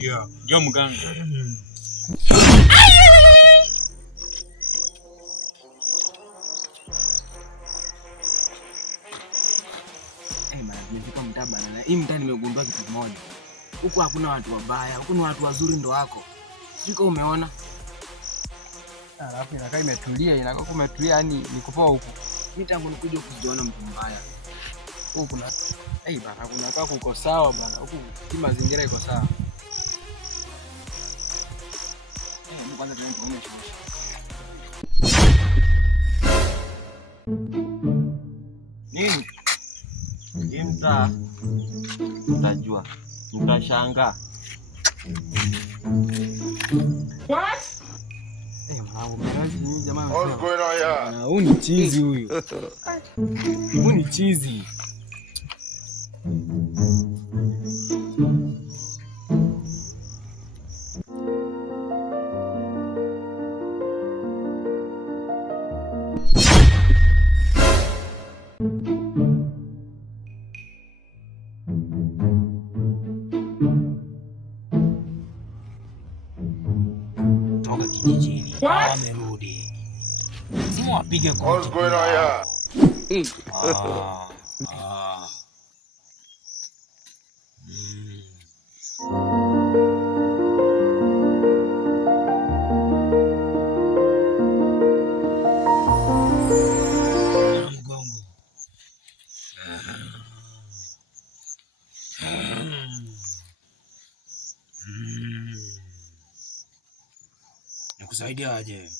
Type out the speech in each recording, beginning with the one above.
Ndio mganga. Nimefika mtaa bana. Hii mtaa nimegundua kitu kimoja. Huku hakuna watu wabaya, huku ni watu wazuri ndo wako. Sijui kama umeona. Alafu inakaa imetulia, inakaa kumetulia, yani niko poa huku. Mimi tangu nikuje kujiona mtu mbaya. Huku kuna bana, kunakaa kuko sawa bana. Huku hii mazingira iko sawa. Kwanza tuende tuone shule. Nini? Hii mtaa utajua. Mtashangaa. What? Jamaa. Huyu ni chizi huyu. Huyu ni chizi. Toka kijijini. Wamerudi. Lazima wapige koti. Nikusaidia aje?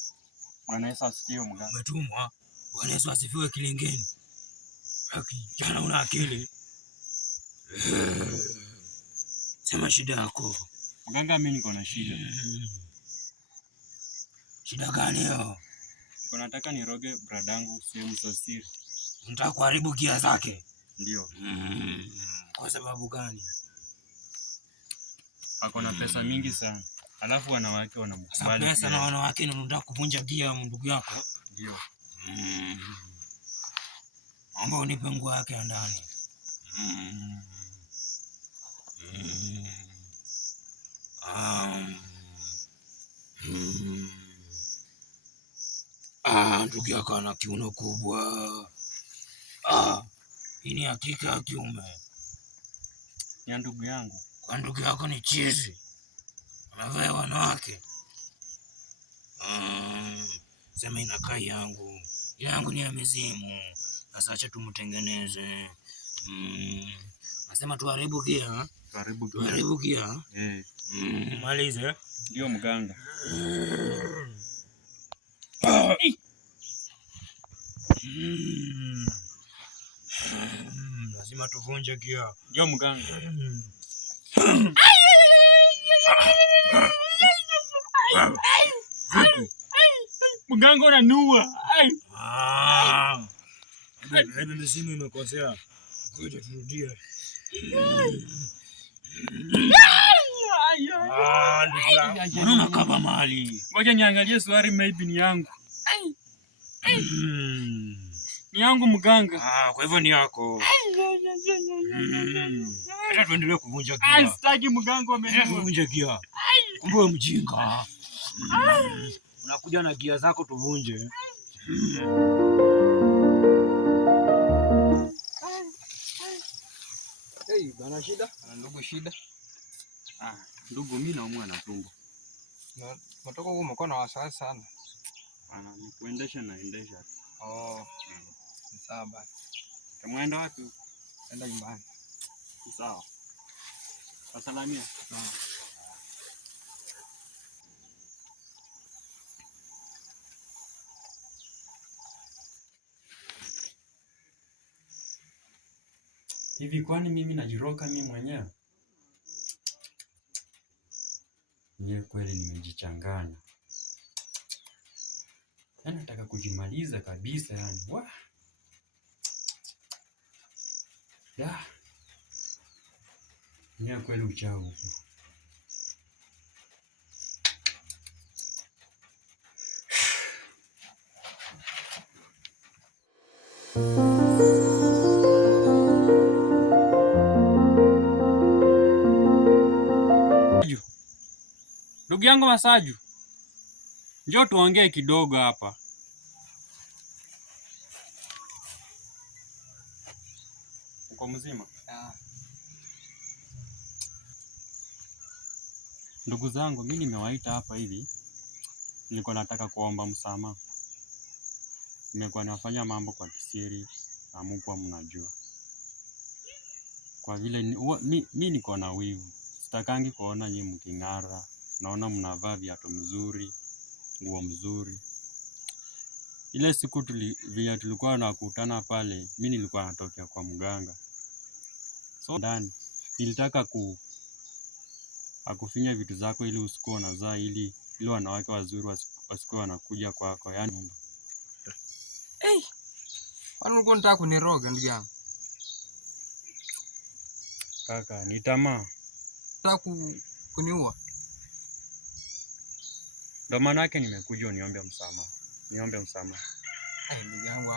Bwana Yesu asifiwe mganga. Umetumwa. Bwana Yesu asifiwe kilingeni. Kijana una akili. Sema shida yako. Mganga, mimi niko na shida. Shida gani hiyo? Nataka niroge bradangu sehemu za siri. Unataka kuharibu gia zake? Ndio. Kwa sababu gani? Ako na pesa mingi sana. Alafu wanawake wanamkubali. Pesa na wanawake ndio unataka kuvunja gia ya ndugu yako? Ndio. Naomba unipe nguo yake ya ndani. Ndugu yako ana kiuno kubwa. Hii ni hakika ya kiume. Ya ndugu yangu. Kwa ndugu yako ni chizi. Anavaa wanawake. Sema inakaa yangu. Yangu ni ya mizimu. Sasa acha tumtengeneze. Nasema tuharibu gia. Tuharibu gia. Malize. Ndio mganga. Lazima tuvunje gia. Ndio mganga. Mganga unanua. Ndio simu imekosea. Ngoja turudie. Unaona kama mali. Ngoja niangalie swali, maybe ni yangu. Ni yangu mganga. Kwa hivyo ni yako. Acha tuendelee kuvunja gia. Sitaki mganga amenunua. Tuvunje gia. Kumbe wewe mjinga. Unakuja na gia zako tuvunje. Bana shida? Ndugu shida? Ndugu mimi naumwa na tumbo. Natoka huko umekuwa na wasiwasi sana. Ni kuendesha naendesha. Ni sawa bana. Kamwenda wapi? Enda nyumbani. Ni sawa. Wasalamia. Hivi kwani mimi najiroka mimi mwenyewe? Mie kweli nimejichanganya. Nataka kujimaliza kabisa yani. Mie kweli uchawi huku. Ndugu yangu Masaju, njoo tuongee kidogo hapa. Uko mzima? Ndugu zangu, mimi nimewaita hapa hivi, nilikuwa nataka kuomba msamaha. Nimekuwa nafanya mambo kwa kisiri na mkuwa mnajua. Kwa vile mimi niko na wivu, sitakangi kuona nyinyi mking'ara. Naona mnavaa viatu mzuri, nguo mzuri. Ile siku vile tulikuwa nakutana pale, mimi nilikuwa natokea kwa mganga. So ndani nilitaka akufinya vitu zako ili usikuwe unazaa, ili wanawake wazuri wasikuwe wanakuja kwako, yani. Kwani ulikuwa unataka kuniroga ndugu yangu? Kaka, ni tamaa. Unataka kuniua? Ndio maana yake nimekuja uniombe msamaha. Niombe msamaha. Ndugu yangu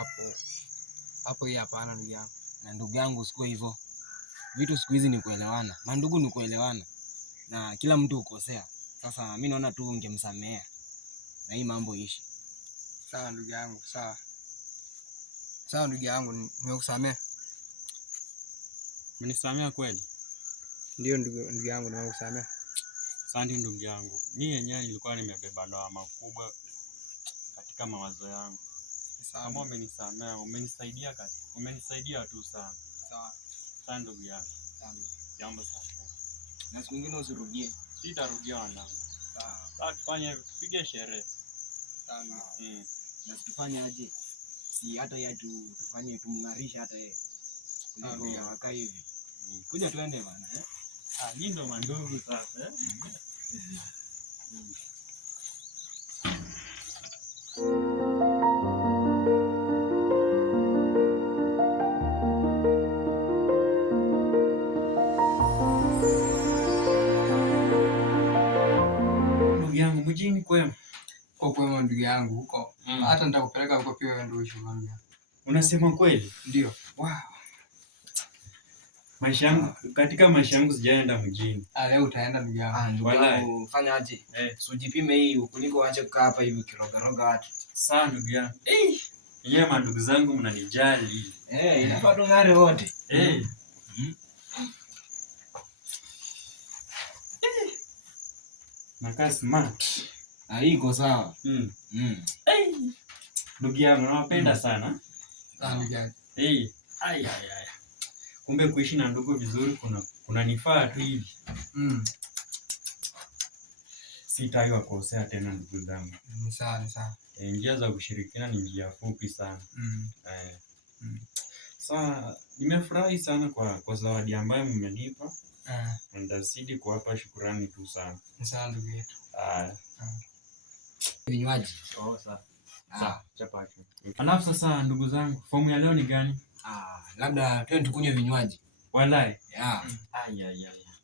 hapo hii hapana ndugu yangu. Na ndugu yangu usikuwe hivyo. Vitu siku hizi ni kuelewana. Mandugu ni kuelewana. Na kila mtu ukosea. Sasa mimi naona tu ungemsamehea. Na hii mambo ishi. Sawa ndugu yangu, sawa. Sawa ndugu yangu, nimekusamea. Umenisamea kweli? Ndio ndugu yangu, nimekusamea. Asante ndugu yangu. Mimi yenyewe nilikuwa nimebeba lawama kubwa katika mawazo yangu. Kama umenisamea, umenisaidia tu sana. Sawa. Asante ndugu yangu. Jambo sana. Na siku nyingine usirudie. Sitarudia wanangu. Sawa. Sasa tufanye tupige sherehe. Sawa. Na tufanye aje? Si hata yeye tufanye tumngarisha hata yeye. Ndio akaa hivi. Kuja tuende bana, Nyinyi ndo mandugu sasa, Ndugu yangu mjini kwema? Kwa kwema ndugu yangu huko. Hata nitakupeleka huko pia wewe ndio ushimamia. Unasema kweli? Ndio. Wow. Katika maisha yangu sijaenda mjini. Leo utaenda ndugu yangu. Ndugu yangu fanya aje? Usijipime hii kuliko ache kukaa hapa hivi kiroga watu. Sawa ndugu yangu. Yeye mandugu zangu mnanijali. Inafaa tung'are wote. Nakaa smart. Iko sawa. Ndugu yangu nawapenda sana. Ndugu yangu. Kumbe kuishi na ndugu vizuri kuna nifaa tu hivi. Sitaki wakosea tena ndugu zangu. Ni sawa. Njia za kushirikiana ni njia fupi sana. Sasa nimefurahi sana kwa zawadi ambayo mmenipa. Nitazidi kuwapa shukrani tu sana. Ni sawa ndugu yetu. Vinywaji. Sawa. Chapati. Alafu sasa ndugu zangu, fomu ya leo ni gani? Labda twende tukunywe vinywaji. Walai. Yeah.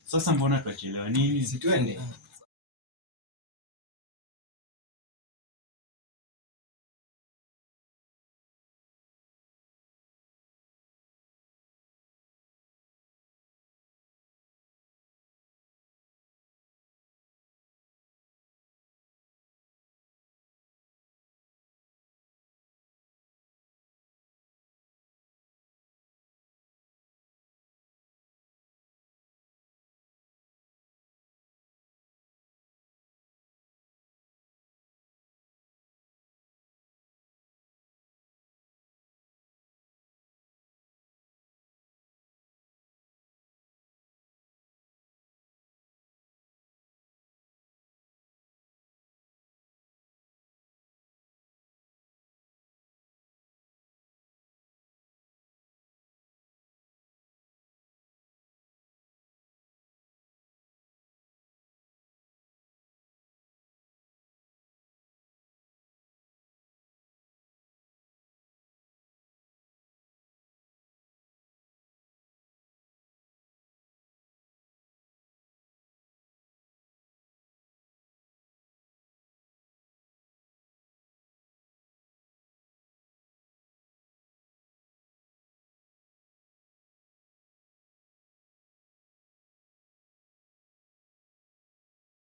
Sasa mbona tuachelewa nini? Si twende.